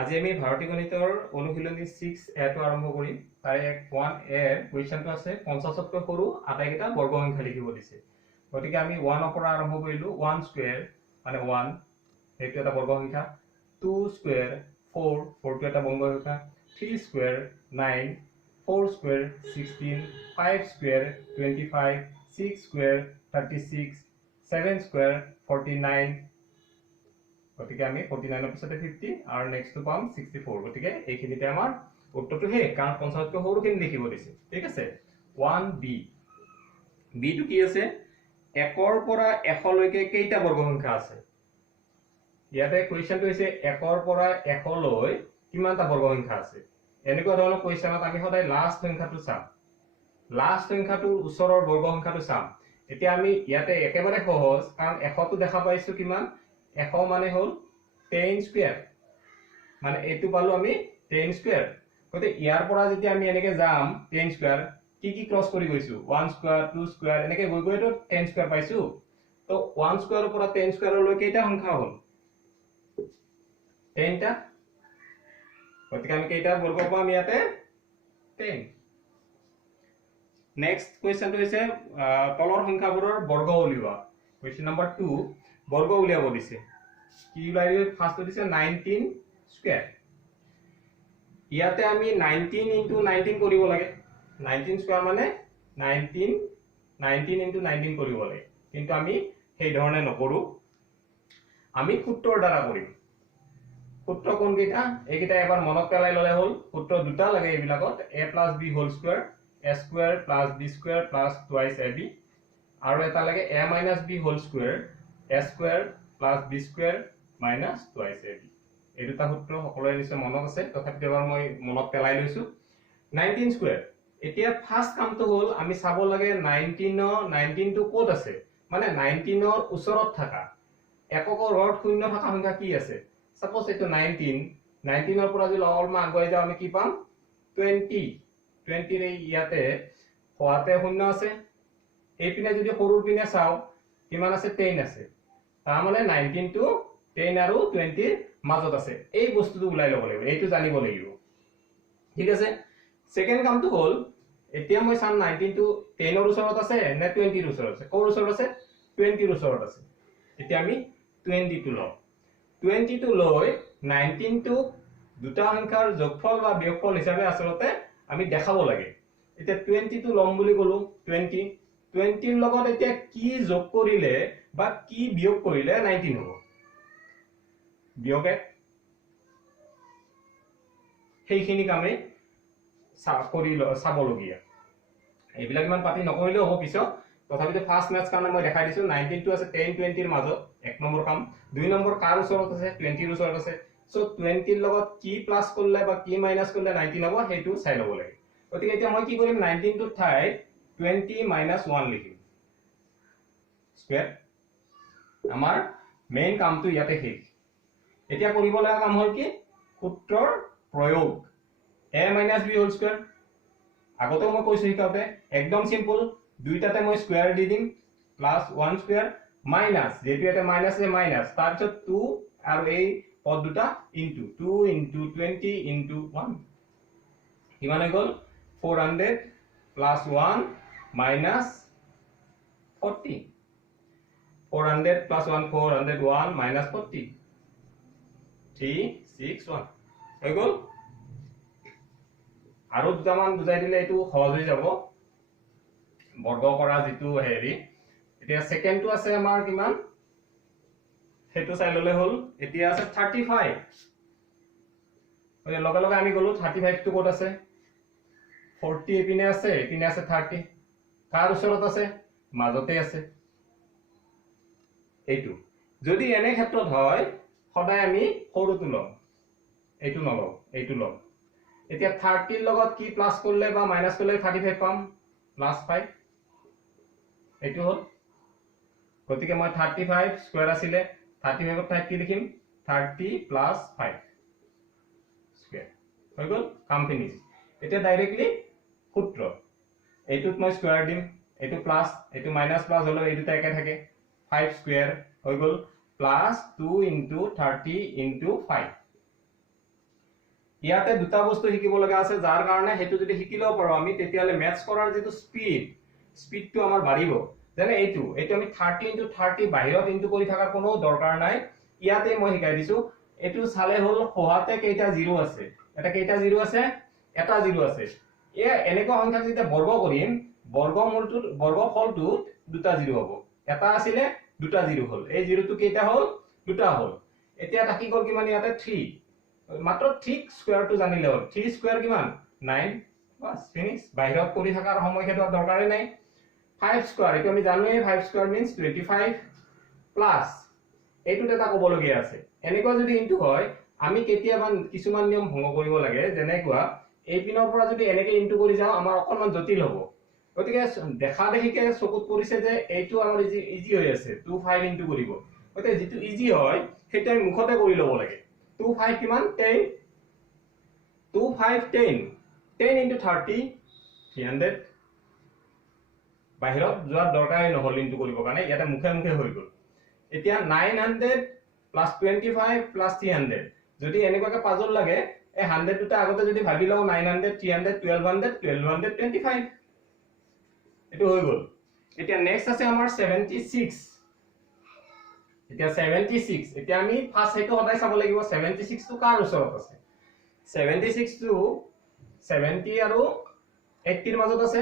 আজি আমি ভাৰতীয় গণিতৰ অনুশীলনী 6 এটো আৰম্ভ কৰিম। তাৰে 1 এ কোৱেশ্চনটো আছে 50তকৈ সৰু আটাইকেইটা বৰ্গ সংখ্যা লিখিব দিছে। গতিকে আমি 1 ৰ পৰা আৰম্ভ কৰিলো। 1 স্কয়াৰ মানে 1 সেইটো এটা বৰ্গ সংখ্যা, 2 স্কয়াৰ 4 4টো এটা বৰ্গ সংখ্যা, 3 square 9, 4 square 16, 5 square 25, 6 square 36, 7 square 49। গতিকে আমি 49 ৰ পিছতে 50 আৰু নেক্সটটো পাম 64। গতিকে এইখিনিতে আমাৰ উত্তৰটো হে, কাৰণ 50তকৈ সৰুখিনি লিখিব দিছে। ঠিক আছে। 1b বিটো কি আছে? 1 ৰ পৰা 100 লৈকে কেইটা বৰ্গ সংখ্যা আছে? ইয়াতে কোৱেশ্চনটো হৈছে 1 ৰ পৰা 100 লৈ কিমানটা বৰ্গ সংখ্যা আছে। এনেকুৱা ধৰণৰ কোৱেশ্চনত আমি সদায় লাষ্ট সংখ্যাটো চাম, লাষ্ট সংখ্যাটোৰ ওচৰৰ বৰ্গ সংখ্যাটো চাম। এতিয়া আমি ইয়াতে একেবাৰে সহজ, কাৰণ 100টো দেখা পাইছো কিমান, 100 মানে হল 10 স্কয়াৰ, মানে এইটো পালো আমি 10 স্কয়াৰ। গতিকে ইয়াৰ পৰা যেতিয়া আমি এনেকে যাম 10 স্কয়াৰ, কি কি ক্ৰস কৰি গৈছো, 1 স্কয়াৰ 2 স্কয়াৰ এনেকে গৈ গৈ তো 10 স্কয়াৰ পাইছো। তো 1 স্কয়াৰৰ পৰা 10 স্কয়াৰলৈ কেইটা সংখ্যা হ'ল? 10টা। গতিকে আমি কেইটা বৰ্গ পাম ইয়াতে? 10। নেক্সট কোৱেশ্চনটো হৈছে তলৰ সংখ্যাবোৰৰ বৰ্গ উলিওৱা। কোৱেশ্চন নম্বৰ 2 বৰ্গ উলিয়াব দিছে। কি উলিয়াই? ফাৰ্স্টটো দিছে 19 স্কয়াৰ। ইয়াতে আমি 19 * 19 কৰিব লাগে। 19 স্কয়াৰ মানে 19 * 19 কৰিব লাগে। কিন্তু আমি সেই ধৰণে নকৰো, আমি সূত্ৰৰ দ্বাৰা কৰিম। সূত্ৰ কোন কেইটা? এইকেইটা এবাৰ মনত পেলাই ললে হ'ল। সূত্ৰ দুটা লাগে এইবিলাকত, a + b whole square, a square + b square + twice ab, আৰু এটা লাগে a - b whole square, a square + b square - twice ab। এই দুটা সূত্ৰ সকলোৰে নিশ্চয় মনত আছে, তথাপিও এবাৰ মই মনত পেলাই লৈছো। 19 স্কয়াৰ। এতিয়া ফাৰ্স্ট কামটো হ'ল আমি চাব লাগে 19টো ক'ত আছে, মানে 19ৰ ওচৰত থাকা এককৰ ঘৰত শূন্য থকা সংখ্যা কি আছে। সাপোজ এইটো 19ৰ পৰা যদি অলপমান আগুৱাই যাওঁ আমি কি পাম? 20 ৰ ইয়াতে হোৱাতে শূন্য আছে। এইপিনে যদি সৰুৰ পিনে চাও কিমান আছে? 10 আছে। তাৰ মানে 19 টো 10 আৰু 20ৰ মাজত আছে। এই বস্তুটো উলাই ল'ব লাগিব, এইটো জানিব লাগিব। ঠিক আছে। সেকেন্ড কামটো হ'ল এতিয়া মই চাম 19 টো 10 ৰ ওচৰত আছে নে 20 ৰ ওচৰত আছে। ক'ৰ ওচৰত আছে? 20 ৰ ওচৰত আছে। এতিয়া আমি 20 টো লওঁ। 20 টো লৈ 19 টো দুটা সংখ্যাৰ যোগফল বা বিয়োগফল হিচাপে আসলতে আমি দেখাব লাগে। এতিয়া 20 টো লম বুলি কলো, 20 ৰ লগত এতিয়া কি যোগ কৰিলে বা কি বিয়োগ কৰিলে 19 হ'ব? বিয়োগে সেইখিনি কামে চাবলগীয়া। এইবিলাক ইমান পাতি নকৰিলেও হ'ব পিছত, তথাপিতো ফাৰ্স্ট মেথছ কাৰণে মই দেখাই দিছো। 19 টো আছে 10 20 ৰ মাজত, এক নম্বৰ কাম। দুই নম্বৰ কাৰ ওচৰত আছে? 20 ৰ ওচৰত আছে। সো 20 ৰ লগত কি প্লাস কৰিলে বা কি মাইনাস কৰিলে 19 হ'ব, সেইটো চাই ল'ব লাগে। গতিকে এতিয়া মই কি কৰিম? 19 টো ঠাইত 20 - 1 লিখিম স্কয়াৰ। আমাৰ মেইন কামটো ইয়াতে শেষ। এতিয়া কৰিব লগা কাম হ'ল কি? সূত্ৰৰ প্ৰয়োগ। a - b whole square. আগতে মই কৈছো শিকাওতে একদম সিম্পল, দুইটাতে মই স্কয়াৰ দি দিম, প্লাস 1 স্কয়াৰ মাইনাস, যেহেতু এটা মাইনাস আছে মাইনাস, তাৰপিছত 2 আৰু এই পদ দুটা ইনটু 2 * 20 * 1 কিমান হৈ গ'ল? 400 + 1 - 40। 400 + 1 401 - 40 361 হৈ গ'ল। আৰু দুটামান বুজাই দিলে এইটো সহজ হৈ যাব বৰ্গ কৰা যিটো হেৰি। এতিয়া সেকেন্ডটো আছে আমাৰ কিমান, সেইটো চাই ললে হ'ল। এতিয়া আছে 35। লগে লগে আমি গলো 35 টো ক'ত আছে? 40 এপিনে আছে, এপিনে আছে 30। কাৰ ওচৰত আছে? মাজতে আছে। এইটো যদি এনে ক্ষেত্ৰত হয় সদায় আমি সৰুটো লম, এইটো নলও, এইটো লম। এতিয়া 30 ৰ লগত কি প্লাস কৰিলে বা মাইনাস কৰিলে 35 পাম? +5। এইটো হ'ল। গতিকে মই 35 স্কয়াৰ আছিলে, 35 ৰ ঠাইত কি লিখিম? 30 + 5 স্কয়াৰ হৈ গ'ল। কাম ফিনিশ। এতিয়া ডাইৰেক্টলি সূত্ৰ, এইটোত মই স্কয়াৰ দিম, এইটো প্লাস এইটো মাইনাস প্লাস হলো এই দুটা একে থাকে। 5 স্কয়াৰ হৈ গ'ল, প্লাস 2 * 30 * 5 ইয়াতে দুটা বস্তু শিকিব লগা আছে যাৰ কাৰণে হেতু যদি শিকিলেও পাৰো আমি তেতিয়ালে ম্যাথছ কৰাৰ যেটো স্পিডটো আমাৰ বাঢ়িব যেনে এইটো আমি 30 * 30 বাহিৰত ইনটু কৰি থাকাৰ কোনো দৰকাৰ নাই ইয়াতে মই শিকাই দিছো এইটো চালে হল হোৱাতে কেইটা জিৰো আছে এটা কেইটা জিৰো আছে এটা জিৰো আছে এ এনেকুৱা সংখ্যা যেতিয়া বৰ্গ কৰিম বৰ্গফলটো দুটা জিৰো হ'ব এটা আছিল দুটা জিৰো হল এই জিৰোটো কেইটা হল দুটা হল এতিয়া থাকি গল কিমান ইয়াতে 3 মাত্ৰ 3 স্কয়াৰটো জানিলে হল 3 স্কয়াৰ কিমান 9 বাস ফিনিশ বাহিৰত কৰি থাকাৰ সময় হেতু দৰকাৰে নাই 5 স্কয়াৰ এটো আমি জানোৱে 5 স্কয়াৰ মিন্স 25 প্লাস এইটোতে এটা ক'ব লগিয়া আছে এনেকুৱা যদি ইনটু হয় আমি কেতিয়াবা কিছুমান নিয়ম ভংগ কৰিব লাগে যেনেকুৱা এই পিনৰ পৰা যদি এনেকে ইনটু কৰি যাও আমাৰ অকনমান জটিল হ'ব গতিকে দেখা দেখিকে চকুত পৰিছে যে এইটো আমাৰ ইজি হৈ আছে 25 ইনটু কৰিব গতিকে যেটো ইজি হয় সেটা আমি মুখতে কৰি লব লাগে 25 কিমান 10 25 10 10 into 30 300 বাহিৰত যোৱাৰ দৰকাৰে নহল ইনটু কৰিব কাৰণে ইয়াতে মুখে মুখে হৈ গল এতিয়া 900 plus 25 plus 300 যদি এনেকুৱাকে পাজল লাগে এই 100 দুটা আগতে যদি ভাবি লও 900 300 1200 1225 এটো হৈ গল এতিয়া নেক্সট আছে আমাৰ 76 এতিয়া 76 এতিয়া আমি ফাৰ্স্ট হেতু হদাই চাব লাগিব 76 টো কাৰ ওচৰত আছে 76 টো 70 আৰু 80 ৰ মাজত আছে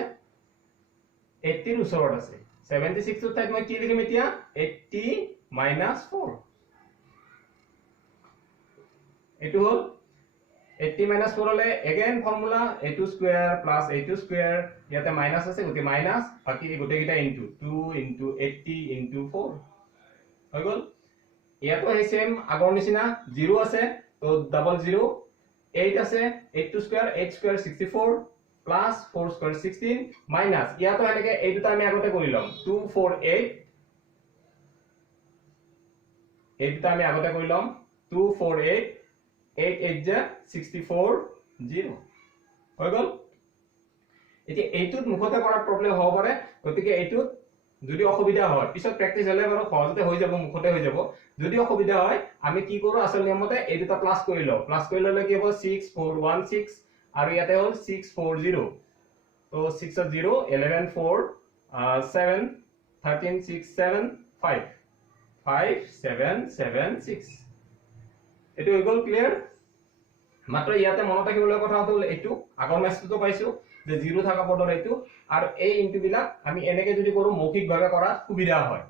80 ৰ ওচৰত আছে 76 টো ঠাইত মই কি লিখিম এতিয়া 80 minus 4 এটো হল 80 minus 4 হলে again formula a2 square plus a2 square ইয়াতে মাইনাস আছে গতি মাইনাস বাকি গটে গিটা ইনটু 2 into 80 into 4 হৈ গল ইয়াতো হে সেম আগৰ নিচিনা 0 আছে তো ডাবল 0 8 আছে 8 to square 8 square 64 plus 4 square 16 minus ইয়াতো এনেকে এই দুটা আমি আগতে কৰি লম 248 এই দুটা আমি আগতে কৰি লম 248 8 8 যে 64 0 হৈ গল এতিয়া এইটোত মুখতে কৰাৰ প্ৰবলেম হ'ব পাৰে গতিকে এইটোত যদি অসুবিধা হয় পিছত প্ৰেক্টিস হলে বাৰু সহজতে হৈ যাব মুখতে হৈ যাব যদি অসুবিধা হয় আমি কি কৰো আসল নিয়মতে এই দুটা প্লাস কৰি লও প্লাস কৰি ললে কি হ'ব 6416 আৰু ইয়াতে হল 640 তো 6 of 0 11 4 7 13 6 7 5 5 7 7 6 এটো হৈ গল ক্লিয়াৰ মাত্ৰ ইয়াতে মনত ৰাখিবলৈ কথা হল এটো আগৰ মেছটো পাইছো যে 0 থাকা পদৰ এটো আৰু এই ইনটু বিলাক আমি এনেকে যদি কৰো মৌখিক ভাবে কৰা সুবিধা হয়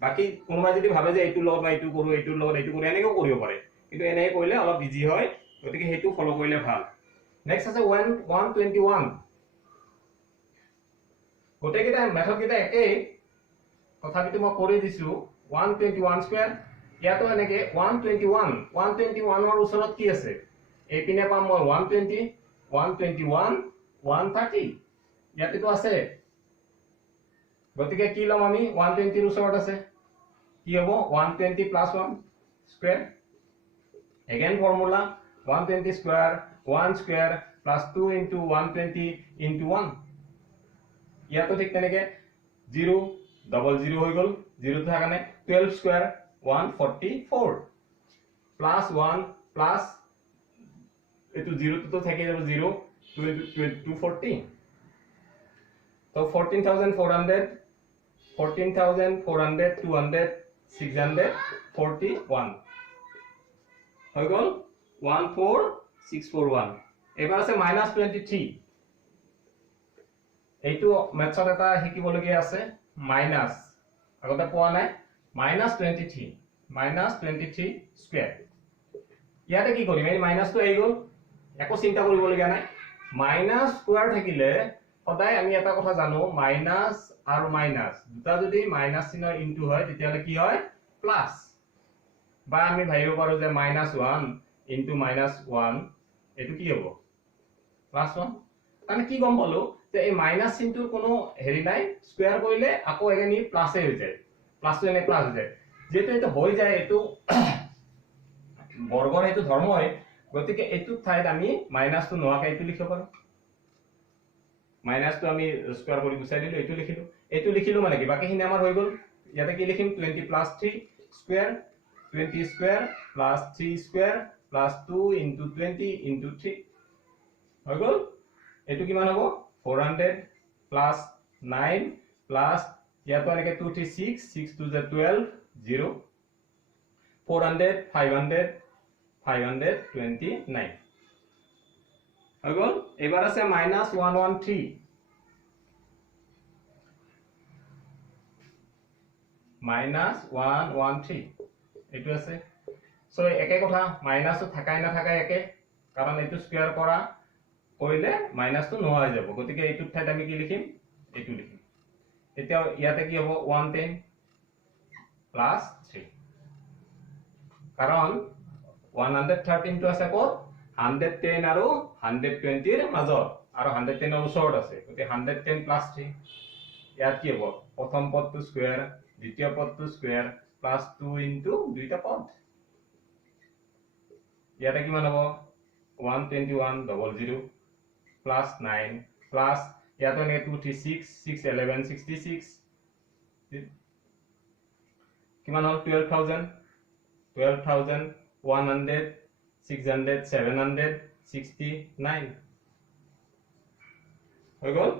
বাকি কোনোবা যদি ভাবে যে এটো লগত এটো কৰো এটো লগত এটো কৰো এনেকেও কৰিব পাৰে কিন্তু এনেকে কৰিলে অলপ ইজি হয় গতিকে হেতু ফলো কৰিলে ভাল নেক্সট আছে 121 গটে কিটা মেথড কিটা একেই তথাপিতো মই কৰি দিছো 121 স্কয়াৰ ইয়াতো এনেকে 121 ৰ ওচৰত কি আছে এই পিনে পাম মই 120 121 130 ইয়াতে তো আছে গতিকে কি লম আমি 120 ৰ ওচৰত আছে কি হ'ব 120 plus 1 square again formula 120 square 1 square plus 2 into 120 into 1 ইয়াতো ঠিক তেনেকে 0 double 0 হৈ গল 0 থাকা নাই 12 square 144 plus 1 plus এটো 0 তো থাকে যাব 0 240 so 14400 200 641 হৈ গল 14641 এবাৰ আছে -23 এইটো মেথছত এটা শিকিব লগিয়া আছে মাইনাস আগতে পোৱা নাই -23 স্কয়াৰ ইয়াতে কি কৰিম এই মাইনাসটো আহি গল একো চিন্তা কৰিব লগিয়া নাই মাইনাস স্কয়াৰ থাকিলে সদায় আমি এটা কথা জানো মাইনাস আৰু মাইনাস দুটা যদি মাইনাস চিহ্ন ইনটু হয় তেতিয়ালে কি হয় প্লাস বা আমি ভাবিব পাৰো যে -1 ইনটু -1 এটো কি হ'ব +1 মানে কি গম পালো যে এই মাইনাস চিহ্নটোৰ কোনো হেৰি নাই স্কয়াৰ কৰিলে আকৌ এগেনি প্লাসে হৈ যায় প্লাসটো এনে প্লাস হৈ যায় যেটো এটা হৈ যায় এটো বৰ্গৰ এটো ধৰ্ম হয় গতিকে এটো ঠাইত আমি মাইনাসটো নোৱাকে এটো লিখিব পাৰো মাইনাসটো আমি স্কয়াৰ কৰি গুচাই দিলো এটো লিখিলো মানে কি বাকিখিনি আমাৰ হৈ গল ইয়াতে কি লিখিম 20 plus 3 square 20 square plus 3 square plus 2 into 20 into 3 হৈ গল এটো কিমান হ'ব 400 plus 9 plus ইয়াতো এনেকে 2 3 6 6 2 12 0 400 500 529 হৈ গল এবাৰ আছে -113 -113 এটো আছে সো একে কথা মাইনাসটো থাকাই না থাকাই একে কাৰণ এটো স্কয়াৰ কৰা কৰিলে মাইনাসটো নোহোৱা হৈ যাব গতিকে এইটো ঠাইত আমি কি লিখিম এইটো লিখিম এতিয়া ইয়াতে কি হ'ব 110 প্লাস 3 কাৰণ 113 টো আছে ক'ত 110 আৰু 120 ৰ মাজত আৰু 110 ৰ ওচৰত আছে গতিকে 110 প্লাস 3 ইয়াত কি হ'ব প্ৰথম পদটো স্কয়াৰ দ্বিতীয় পদটো স্কয়াৰ প্লাস 2 ইনটু দুইটা পদ ইয়াতে কিমান হ'ব 12100 plus 9 plus ইয়াতো নে 236 611 66 কিমান হল 12100 600 769 হৈ গল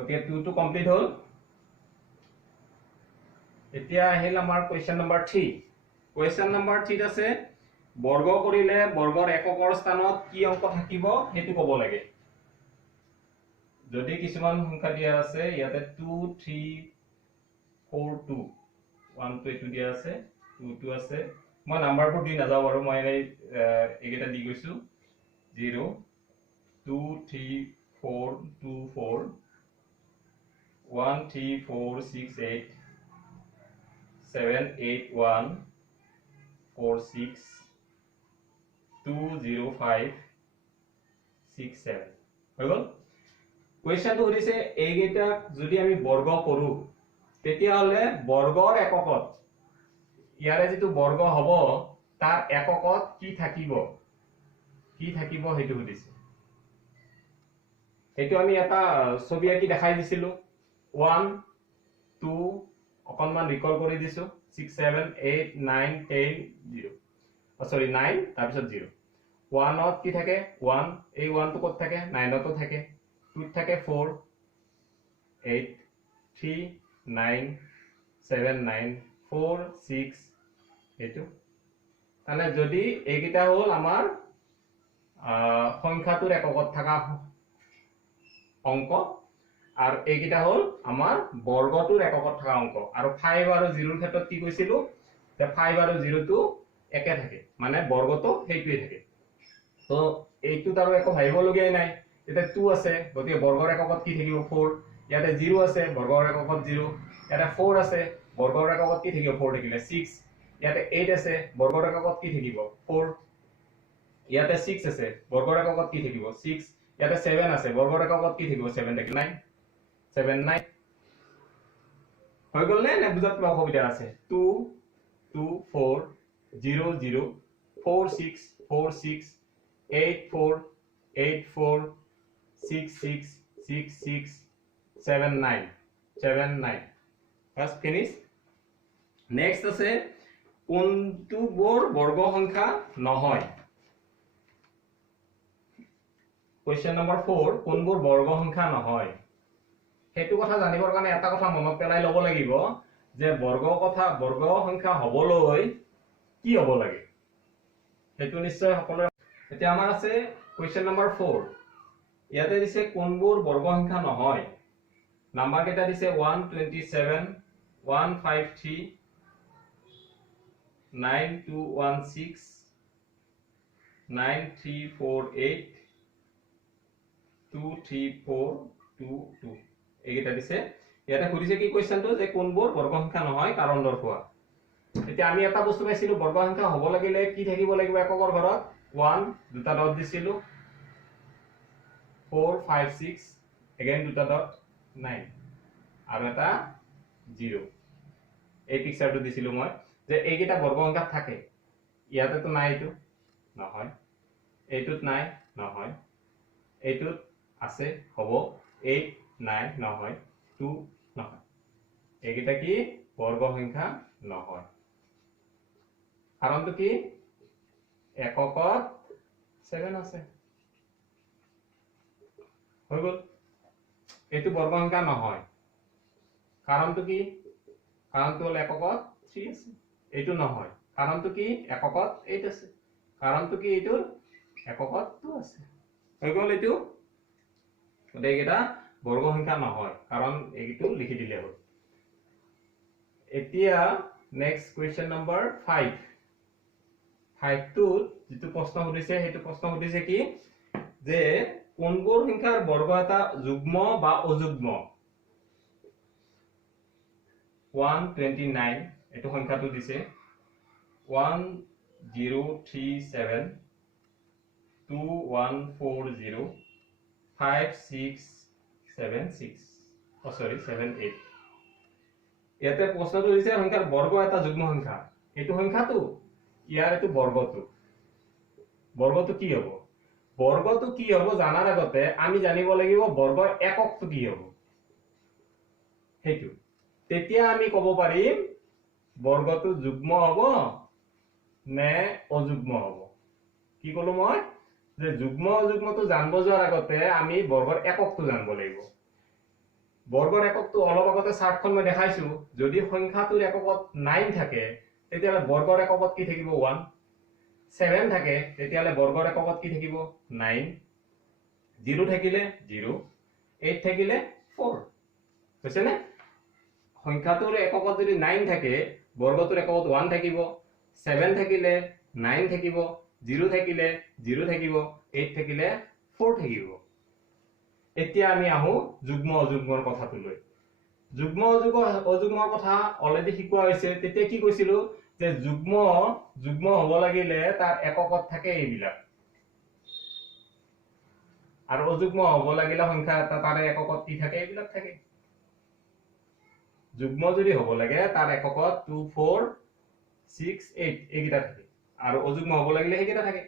ওকে 2 টো কমপ্লিট হল এতিয়া আহিল আমাৰ কোৱেশ্চন নম্বৰ 3 কোৱেশ্চন নম্বৰ 3 আছে বৰ্গ কৰিলে বৰ্গৰ এককৰ স্থানত কি অংক থাকিব হেতু ক'ব লাগে যদি কিছুমান সংখ্যা দিয়া আছে ইয়াতে 2 3 4 2 1 2 এটো দিয়া আছে 2 2 আছে মই নাম্বাৰবোৰ দি নাযাও বাৰু মই এইকেইটা দি গৈছো 0 2 3 4 2 4 1 3 4 6 8 7 8 1 4 6 205 67 হৈ গল কোৱেশ্চনটো হৈছে এইকেইটা যদি আমি বৰ্গ কৰো তেতিয়া হলে বৰ্গৰ এককত ইয়াৰে যেটো বৰ্গ হ'ব তাৰ এককত কি থাকিব হেতু সুধিছে হেতু আমি এটা ছবি আঁকি দেখাই দিছিলো 1 2 অকনমান ৰিকল কৰি দিছো 6 7 8 9 10 0 সৰি 9 তাৰ পিছত 0 1 ত কি থাকে 1 এই 1 টো কত থাকে 9 টো থাকে 2 থাকে 4 8 3 9 7 9 4 6 এটো মানে যদি এইকিটা হল আমাৰ সংখ্যাটোৰ এককত থাকা অংক আৰু এইকিটা হল আমাৰ বৰ্গটোৰ এককত থাকা অংক আৰু 5 আৰু 0 ৰ ক্ষেত্ৰত কি কৈছিলো যে 5 আৰু 0 টো একে থাকে মানে বৰ্গটো হেইটোই থাকে তো এইটো তাৰো একো ভাবিব লগিয়াই নাই এটা 2 আছে গতিকে বৰ্গৰ এককত কি থাকিব 4 ইয়াতে 0 আছে বৰ্গৰ এককত 0 ইয়াতে 4 আছে বৰ্গৰ এককত কি থাকিব 4 থাকিলে 6 ইয়াতে 8 আছে বৰ্গৰ এককত কি থাকিব 4 ইয়াতে 6 আছে বৰ্গৰ এককত কি থাকিব 6 ইয়াতে 7 আছে বৰ্গৰ এককত কি থাকিব 7 থাকিব 9 7 9 হৈ গল নে বুজাত কিবা অসুবিধা আছে 2 2 4 0 0 4 6 4 6 8 4 8 4 6 6 6 6 7 9 7 9 first finish next আছে কোনটো বৰ বৰ্গ সংখ্যা নহয় question number 4 কোনবোৰ বৰ্গ সংখ্যা নহয় হেতু কথা জানিবৰ কাৰণে এটা কথা মনত পেলাই লব লাগিব যে বৰ্গ সংখ্যা হবলৈ কি হ'ব লাগে হেতু নিশ্চয় সকলো এতিয়া আমাৰ আছে question number 4 ইয়াতে দিছে কোনবোৰ বৰ্গ সংখ্যা নহয় নাম্বাৰ কেইটা দিছে 127 153 9216 9348 23422 এইকেইটা দিছে ইয়াতে সুধিছে কি কোৱেশ্চনটো যে কোনবোৰ বৰ্গ সংখ্যা নহয় কাৰণ দৰ্শোৱা এতিয়া আমি এটা বস্তু পাইছিলো বৰ্গ সংখ্যা হ'ব লাগিলে কি থাকিব লাগিব এককৰ ঘৰত 1 দুটা ডট দিছিলো 4 5 6 again দুটা ডট 9 আৰু এটা 0 এই পিকচাৰটো দিছিলো মই যে এইকেইটা বৰ্গ সংখ্যা থাকে ইয়াতে তো নাই এইটো নহয় এইটোত নাই নহয় এইটোত আছে হ'ব 8 9 নহয় 2 নহয় এইকেইটা কি বৰ্গ সংখ্যা নহয় কাৰণটো কি এককত 7 আছে হৈ গল এইটো বৰ্গ সংখ্যা নহয় কাৰণটো কি কাৰণটো হল এককত 3 আছে এইটো নহয় কাৰণটো কি এককত 8 আছে কাৰণটো কি এইটো এককত 2 আছে হৈ গল এইটো গটেইকেইটা বৰ্গ সংখ্যা নহয় কাৰণ এইটো লিখি দিলে হ'ল এতিয়া নেক্সট কোৱেশ্চন নম্বৰ 5 টো যেটো প্ৰশ্ন সুধিছে হেতু প্ৰশ্ন সুধিছে কি যে কোনবোৰ সংখ্যাৰ বৰ্গ এটা যুগ্ম বা অযুগ্ম 129 এটো সংখ্যাটো দিছে 1037 2140 5676 oh sorry 78 ইয়াতে প্ৰশ্নটো দিছে সংখ্যাৰ বৰ্গ এটা যুগ্ম সংখ্যা এটো সংখ্যাটো ইয়াৰ এটো বৰ্গটো কি হ'ব জানাৰ আগতে আমি জানিব লাগিব বৰ্গৰ এককটো কি হ'ব হেতু তেতিয়া আমি ক'ব পাৰিম বৰ্গটো যুগ্ম হ'ব নে অযুগ্ম হ'ব কি কলো মই যে যুগ্ম অযুগ্মটো জানব যোৱাৰ আগতে আমি বৰ্গৰ এককটো জানব লাগিব বৰ্গৰ এককটো অলপ আগতে চাৰ্টখন মই দেখাইছো যদি সংখ্যাটোৰ এককত 9 থাকে তেতিয়ালে বৰ্গৰ এককত কি থাকিব 1 7 থাকে তেতিয়ালে বৰ্গৰ এককত কি থাকিব 9 0 থাকিলে 0 8 থাকিলে 4 হৈছে নে সংখ্যাটোৰ এককত যদি 9 থাকে বৰ্গটোৰ এককত 1 থাকিব 7 থাকিলে 9 থাকিব 0 থাকিলে 0 থাকিব 8 থাকিলে 4 থাকিব এতিয়া আমি আহো যুগ্ম অযুগ্মৰ কথাটো লৈ যুগ্ম অযুগ্মৰ কথা অলৰেডি শিকোৱা হৈছে তেতিয়া কি কৈছিলো যে যুগ্ম হ'ব লাগিলে তাৰ এককত থাকে এইবিলাক আৰু অযুগ্ম হ'ব লাগিলে সংখ্যা এটা তাৰ এককত কি থাকে এইবিলাক থাকে যুগ্ম যদি হ'ব লাগে তাৰ এককত 2 4 6 8 এইগিটা থাকে আৰু অযুগ্ম হ'ব লাগিলে এইগিটা থাকে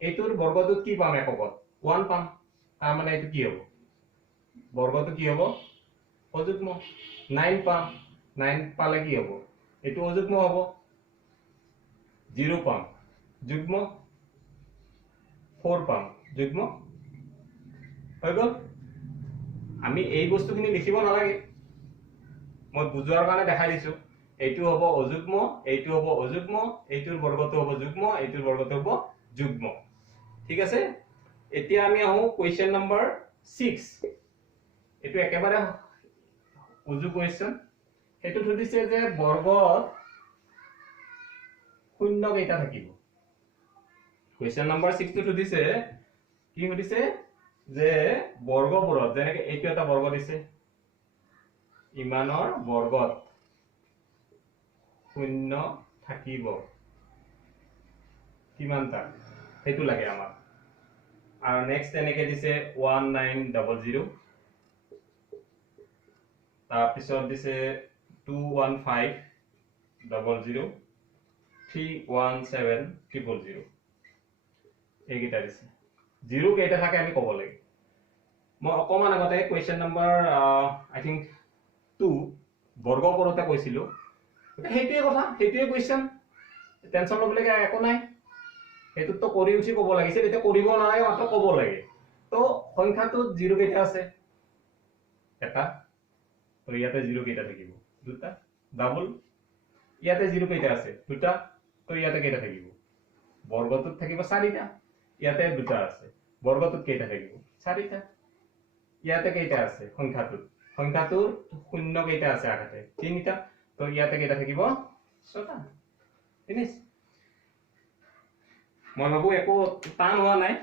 এইটোৰ বৰ্গটোত কি পাম এককত 1 পাম তাৰ মানে এইটো কি হ'ব বৰ্গটো কি হ'ব অযুগ্ম 9 পাম 9 পালে কি হ'ব এইটো অযুগ্ম হ'ব 0 পাম যুগ্ম 4 পাম যুগ্ম হৈ গল আমি এই বস্তুখিনি লিখিব নালাগে মই বুজোৱাৰ কাৰণে দেখাই দিছো এইটো হ'ব অযুগ্ম এইটো হ'ব অযুগ্ম এইটোৰ বৰ্গটো হ'ব যুগ্ম এইটোৰ বৰ্গটো হ'ব যুগ্ম ঠিক আছে এতিয়া আমি আহো কোৱেশ্চন নম্বৰ 6 এটো একেবাৰে উজু কোৱেশ্চন হেতু সুধিছে যে বৰ্গত শূন্য কেইটা থাকিব কোৱেশ্চন নম্বৰ 6 টো সুধিছে কি সুধিছে যে বৰ্গবোৰত যেনেকৈ এইটো এটা বৰ্গ দিছে ইমানৰ বৰ্গত শূন্য থাকিব কিমানটা হেতু লাগে আমাক আৰু নেক্সট এনেকৈ দিছে 1900 তাৰ পিছত দিছে 21500 317000 এইগিটা দিছে 0 কেইটা থাকে আমি ক'ব লাগে মই অকমান আগতে কোৱেশ্চন নম্বৰ আই থিংক 2 বৰ্গ কৰোতে কৈছিলো হেতুৱে কথা হেতুৱে কোৱেশ্চন টেনচন লবলগা একো নাই হেতুত তো কৰি উঠি ক'ব লাগিছিল এটা কৰিব নালাগে মাত্ৰ ক'ব লাগে তো সংখ্যাটোত 0 কেইটা আছে এটা তো ইয়াতে 0 কেইটা থাকিব দুটা ডাবল ইয়াতে 0 কেইটা আছে দুটা তো ইয়াতে কেইটা থাকিব বৰ্গটোত থাকিব 4টা ইয়াতে দুটা আছে বৰ্গটোত কেইটা থাকিব 4টা ইয়াতে কেইটা আছে সংখ্যাটোৰ শূন্য কেইটা আছে আগতে 3টা তো ইয়াতে কেইটা থাকিব 6টা ফিনিশ মই ভাবো একো টান হোৱা নাই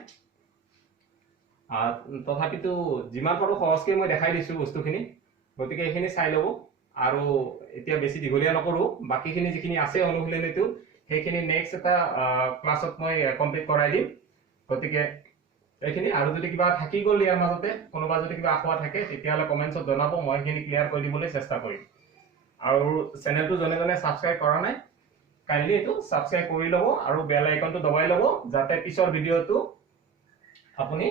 তথাপিতো যিমান পাৰো সহজকৈ মই দেখাই দিছো বস্তুখিনি গতিকে এইখিনি চাই লব আৰু এতিয়া বেছি দীঘলীয়া নকৰো বাকিখিনি যিখিনি আছে অনুশীলনীটো সেইখিনি নেক্সট এটা ক্লাছত মই কমপ্লিট কৰাই দিম গতিকে এইখিনি আৰু যদি কিবা থাকি গ'ল ইয়াৰ মাজতে কোনোবা যদি কিবা আখোৱা থাকে তেতিয়াহ'লে কমেন্টছত জনাব মই এইখিনি ক্লিয়াৰ কৰি দিবলৈ চেষ্টা কৰিম আৰু চেনেলটো জনে জনে সাবস্ক্ৰাইব কৰা নাই কাইন্ডলি এটো সাবস্ক্ৰাইব কৰি লব আৰু বেল আইকনটো দবাই লব যাতে পিছৰ ভিডিওটো আপুনি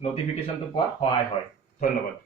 নটিফিকেশনটো পোৱাত সহায় হয় ধন্যবাদ